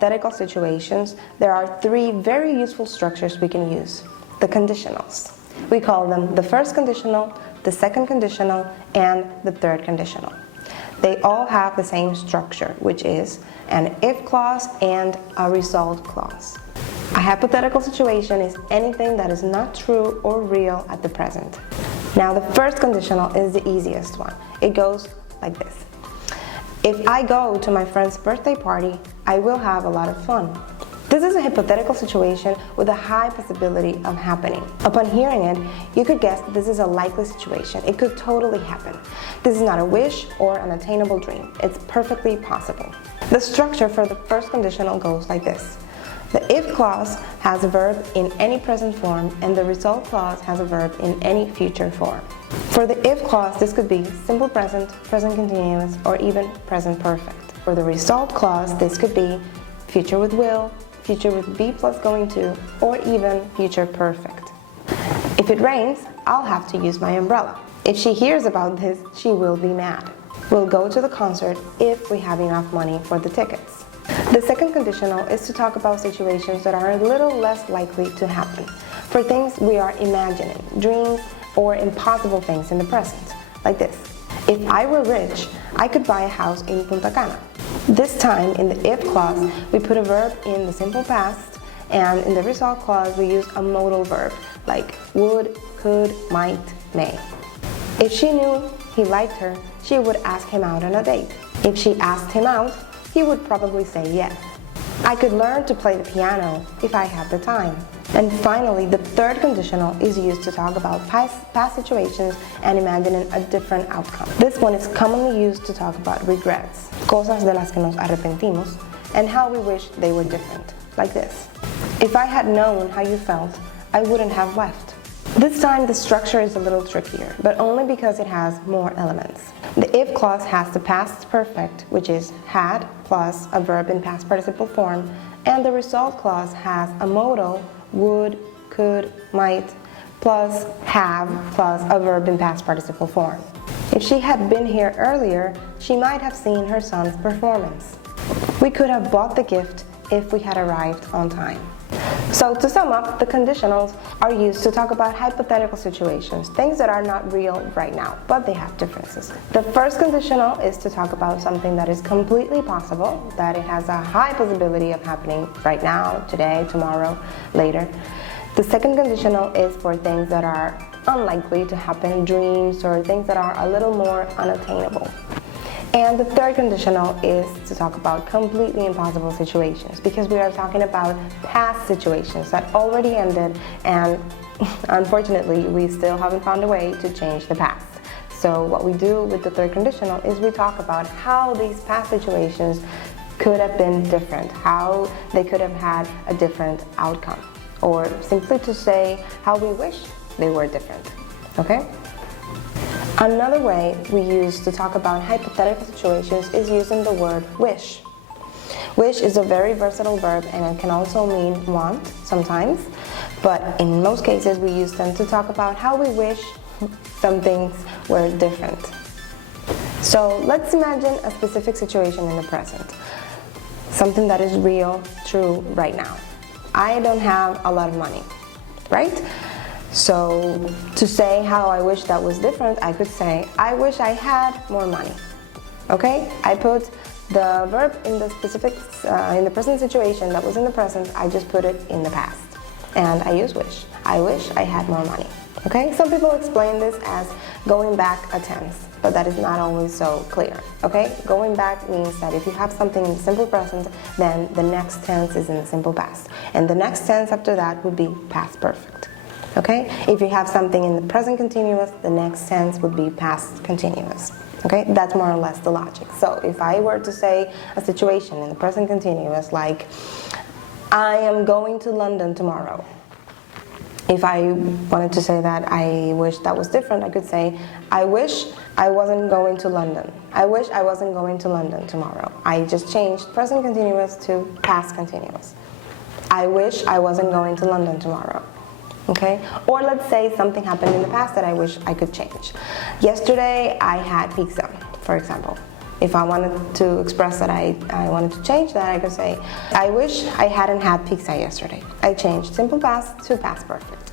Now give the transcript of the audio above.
hypothetical situations, there are three very useful structures we can use. The conditionals. We call them the first conditional, the second conditional, and the third conditional. They all have the same structure, which is an if clause and a result clause. A hypothetical situation is anything that is not true or real at the present. Now, the first conditional is the easiest one. It goes like this. If I go to my friend's birthday party, I will have a lot of fun. This is a hypothetical situation with a high possibility of happening. Upon hearing it, you could guess that this is a likely situation. It could totally happen. This is not a wish or an attainable dream. It's perfectly possible. The structure for the first conditional goes like this. The if clause has a verb in any present form, and the result clause has a verb in any future form. For the if clause, this could be simple present, present continuous, or even present perfect. For the result clause, this could be future with will, future with be plus going to, or even future perfect. If it rains, I'll have to use my umbrella. If she hears about this, she will be mad. We'll go to the concert if we have enough money for the tickets. The second conditional is to talk about situations that are a little less likely to happen. For things we are imagining, dreams, or impossible things in the present, like this. If I were rich, I could buy a house in Punta Cana. This time, in the if clause, we put a verb in the simple past, and in the result clause, we use a modal verb, like would, could, might, may. If she knew he liked her, she would ask him out on a date. If she asked him out, he would probably say yes. I could learn to play the piano if I had the time. And finally, the third conditional is used to talk about past situations and imagining a different outcome. This one is commonly used to talk about regrets, cosas de las que nos arrepentimos, and how we wish they were different, like this. If I had known how you felt, I wouldn't have left. This time the structure is a little trickier, but only because it has more elements. The if clause has the past perfect, which is had plus a verb in past participle form, and the result clause has a modal, would, could, might, plus have plus a verb in past participle form. If she had been here earlier, she might have seen her son's performance. We could have bought the gift if we had arrived on time. So to sum up, the conditionals are used to talk about hypothetical situations, things that are not real right now, but they have differences. The first conditional is to talk about something that is completely possible, that it has a high possibility of happening right now, today, tomorrow, later. The second conditional is for things that are unlikely to happen, dreams, or things that are a little more unattainable. And the third conditional is to talk about completely impossible situations, because we are talking about past situations that already ended, and unfortunately we still haven't found a way to change the past. So what we do with the third conditional is we talk about how these past situations could have been different, how they could have had a different outcome, or simply to say how we wish they were different, okay? Another way we use to talk about hypothetical situations is using the word wish. Wish is a very versatile verb, and it can also mean want sometimes, but in most cases we use them to talk about how we wish some things were different. So let's imagine a specific situation in the present, something that is real, true right now. I don't have a lot of money, right? So to say how I wish that was different, I could say, I wish I had more money. Okay? I put the verb in the specific, in the present situation that was in the present, I just put it in the past. And I use wish. I wish I had more money. Okay? Some people explain this as going back a tense, but that is not always so clear. Okay? Going back means that if you have something in the simple present, then the next tense is in the simple past. And the next tense after that would be past perfect. Okay? If you have something in the present continuous, the next tense would be past continuous. Okay? That's more or less the logic. So if I were to say a situation in the present continuous like, I am going to London tomorrow. If I wanted to say that I wish that was different, I could say, I wish I wasn't going to London. I wish I wasn't going to London tomorrow. I just changed present continuous to past continuous. I wish I wasn't going to London tomorrow. Okay? Or let's say something happened in the past that I wish I could change. Yesterday I had pizza, for example. If I wanted to express that I wanted to change that, I could say, I wish I hadn't had pizza yesterday. I changed simple past to past perfect.